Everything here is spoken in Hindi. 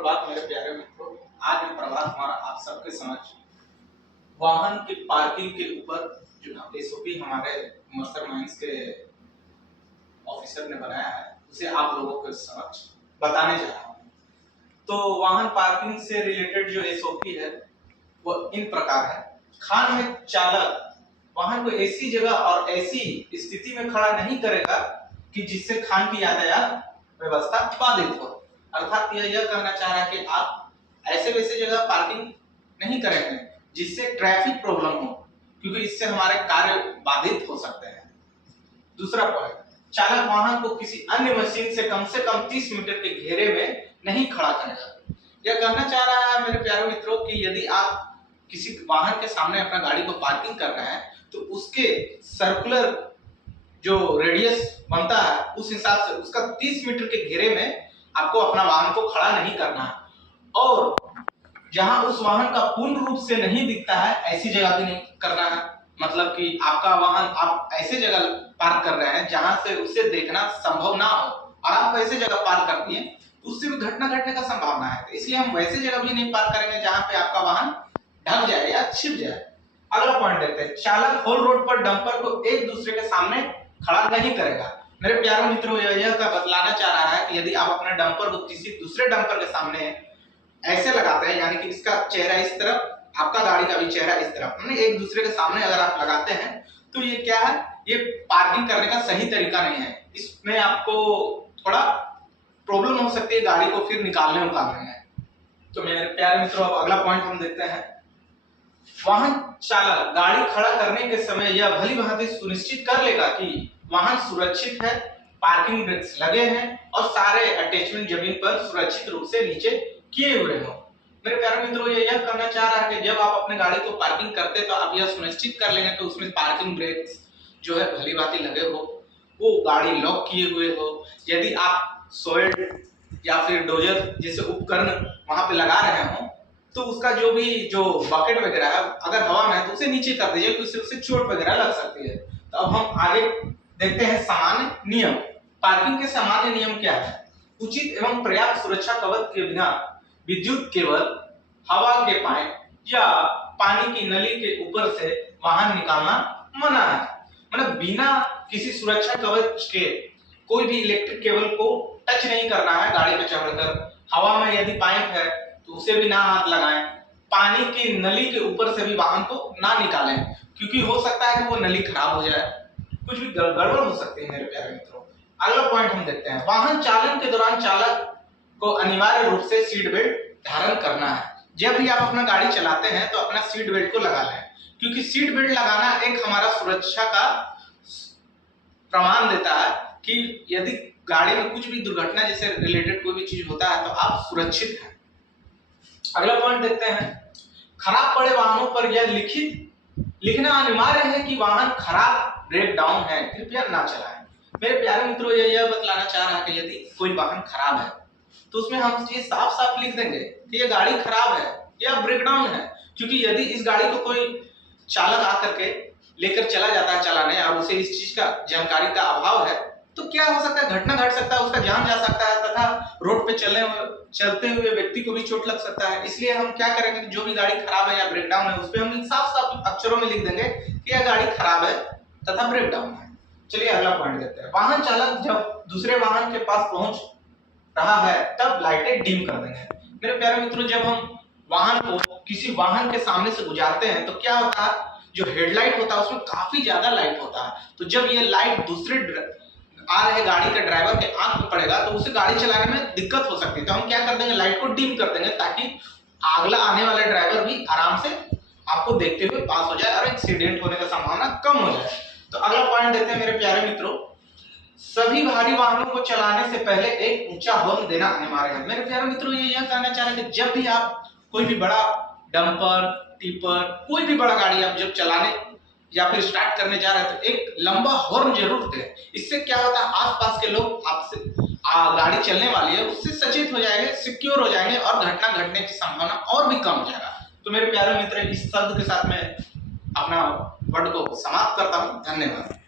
सुप्रभात मेरे प्यारे मित्रों। आज मैं प्रभात कुमार आप सबके समक्ष वाहन की पार्किंग के ऊपर जो एसओपी हमारे मास्टर माइंड्स के ऑफिसर ने बनाया है उसे आप लोगों के समक्ष बताने जा रहा हूँ। तो वाहन पार्किंग से रिलेटेड जो एसओपी है वो इन प्रकार है। खान में चालक वाहन को ऐसी जगह और ऐसी स्थिति में खड़ा नहीं करेगा कि जिससे खान की यातायात व्यवस्था बाधित हो। अर्थात यह कहना चाह रहा है कि आप ऐसे वैसे जगह पार्किंग नहीं करेंगे जिससे ट्रैफिक प्रॉब्लम हो, क्योंकि इससे हमारे कार्य बाधित हो सकते हैं। दूसरा पॉइंट, चालक वाहन को किसी अन्य मशीन से कम 30 मीटर के घेरे में नहीं खड़ा करेगा। यह कहना चाह रहा है मेरे प्यारे मित्रों कि यदि आप किसी वाहन के सामने अपना गाड़ी को पार्किंग कर रहे हैं तो उसके सर्कुलर जो रेडियस बनता है उस हिसाब से उसका 30 मीटर के घेरे में आपको अपना वाहन को खड़ा नहीं करना है, और जहां उस वाहन का पूर्ण रूप से नहीं दिखता है ऐसी जगह भी नहीं करना है। मतलब कि आपका वाहन आप ऐसे जगह पार्क कर रहे हैं जहां से उसे देखना संभव ना हो, और आप वैसे जगह पार्क करती हैं तो उससे भी घटना घटने का संभावना है। तो इसलिए हम वैसे जगह भी नहीं पार्क करेंगे जहां पे आपका वाहन ढक जाए या छिप जाए। अगला पॉइंट देखते हैं, चालक होल रोड पर डंपर को एक दूसरे के सामने खड़ा नहीं करेगा। मेरे प्यारे मित्रों, यह बतलाना चाह रहा है कि यदि आप अपने डंपर को किसी दूसरे डंपर के सामने ऐसे लगाते हैं, यानी कि इसका चेहरा इस तरफ, आपका गाड़ी का भी चेहरा इस तरफ, एक दूसरे के सामने अगर आप लगाते हैं तो ये क्या है, ये पार्किंग करने का सही तरीका नहीं है। इसमें आपको थोड़ा प्रॉब्लम हो सकती है गाड़ी को फिर निकालने उतारने में। तो मेरे प्यारे मित्रों, अब अगला पॉइंट हम देखते हैं, वाहन चालक गाड़ी खड़ा करने के समय यह भली भांति सुनिश्चित कर लेगा कि वाहन सुरक्षित है, पार्किंग ब्रेक्स लगे हैं और सारे अटैचमेंट जमीन पर सुरक्षित रूप से नीचे किए हुए हो। मेरे प्यारे मित्रों, यह कहना चाह रहा है कि जब आप अपने गाड़ी को पार्किंग करते तो आप यह सुनिश्चित कर लेंगे कि उसमें पार्किंग ब्रेक्स जो है भली भांति लगे हो, वो गाड़ी लॉक किए हुए हो। यदि आप सॉइल या फिर डोजर जैसे उपकरण वहां पे लगा रहे हो तो उसका जो बकेट वगैरह है अगर हवा में है तो उसे नीचे कर दीजिए, क्योंकि उससे चोट वगैरह लग सकती है। तो अब हम आगे देखते हैं सामान्य नियम। पार्किंग के सामान्य नियम क्या है? उचित एवं पर्याप्त सुरक्षा कवच के बिना विद्युत केबल, हवा के पाइप या पानी की नली के ऊपर से वाहन निकालना मना है। मतलब बिना किसी सुरक्षा कवच के कोई भी इलेक्ट्रिक केबल को टच नहीं करना है गाड़ी पे चढ़कर। हवा में यदि पाइप है तो उसे भी ना हाथ लगाएं। पानी की नली के ऊपर से भी वाहन को ना निकालें, क्योंकि हो सकता है कि वो नली खराब हो जाए, कुछ भी गड़बड़ हो सकती है मेरे प्यारे मित्रों। अगला पॉइंट हम देखते हैं, वाहन चालन के दौरान चालक को अनिवार्य रूप से सीट बेल्ट धारण करना है। जब भी आप अपना गाड़ी चलाते हैं तो अपना सीट बेल्ट को लगा लें, क्योंकि सीट बेल्ट लगाना एक हमारा सुरक्षा का प्रमाण देता है कि यदि गाड़ी में कुछ भी दुर्घटना जैसे रिलेटेड कोई भी चीज होता है तो आप सुरक्षित हैं। अगला पॉइंट देखते हैं, खराब पड़े वाहनों पर यह लिखना अनिवार्य है कि वाहन खराब ब्रेक डाउन है, कृपया ना चलाएं। मेरे प्यारे मित्रों, यह बतलाना चाह रहा है कि यदि कोई वाहन खराब है तो उसमें हम ये साफ साफ लिख देंगे कि यह गाड़ी खराब है या ब्रेक डाउन है। क्योंकि यदि इस गाड़ी को कोई चालक आकर के लेकर चला जाता है चलाने और उसे इस चीज का जानकारी का अभाव है तो क्या हो सकता है, घटना घट सकता है, उसका जान जा सकता है तथा रोड पे चलते हुए व्यक्ति को भी चोट लग सकता है। इसलिए हम क्या करेंगे, जो भी गाड़ी खराब है या ब्रेक डाउन है उस पे हम साफ साफ अक्षरों में लिख देंगे कि यह गाड़ी खराब है तथा ब्रेक डाउन है। चलिए अगला पॉइंट देखते हैं, वाहन चालक जब दूसरे वाहन के पास पहुंच रहा है तब लाइटें डिम कर देंगे। मेरे प्यारे मित्रों, जब हम वाहन को किसी वाहन के सामने से गुजारते हैं तो क्या होता है, जो हेडलाइट होता है उसमें काफी ज्यादा लाइट होता है। तो जब ये लाइट दूसरे आ रहे गाड़ी के ड्राइवर के आंख में पड़ेगा तो उसे गाड़ी चलाने में दिक्कत हो सकती है। तो हम क्या कर देंगे, लाइट को डिम कर देंगे ताकि अगला आने वाला ड्राइवर भी आराम से आपको देखते हुए पास हो जाए और एक्सीडेंट होने का संभावना कम हो जाए। तो अगला पॉइंट देखते हैं मेरे प्यारे मित्रों, सभी भारी वाहनों को चलाने से पहले एक ऊंचा हॉर्न देना अनिवार्य है। मेरे प्यारे मित्रों, ये यह कहना चाह रहे हैं कि जब भी आप कोई भी बड़ा डंपर, टिपर, कोई भी बड़ा गाड़ी आप जब चलाने या फिर स्टार्ट करने जा रहे हैं तो एक लंबा हॉर्न जरूर दें। इससे क्या होता है, आसपास के लोग आपसे गाड़ी चलने वाली है उससे सचेत हो जाएंगे, सिक्योर हो जाएंगे और घटना घटने की संभावना और भी कम हो जाएगा। तो मेरे प्यारे मित्र, इस शब्द के साथ मैं अपना वर्ड को समाप्त करता हूँ। धन्यवाद।